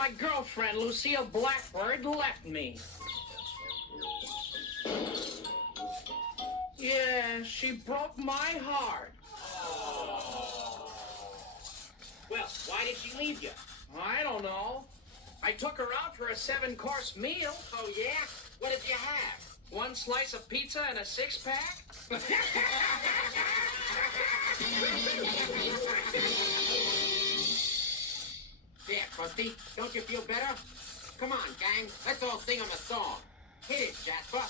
my girlfriend, Lucille Blackbird, left me. Yeah, she broke my heart. Well, why did she leave you? I don't know. I took her out for a 7-course meal. Oh, yeah? What did you have? 1 slice of pizza and a 6-pack? There, Krusty. Don't you feel better? Come on, gang. Let's all sing him a song. Hit it, Jasper.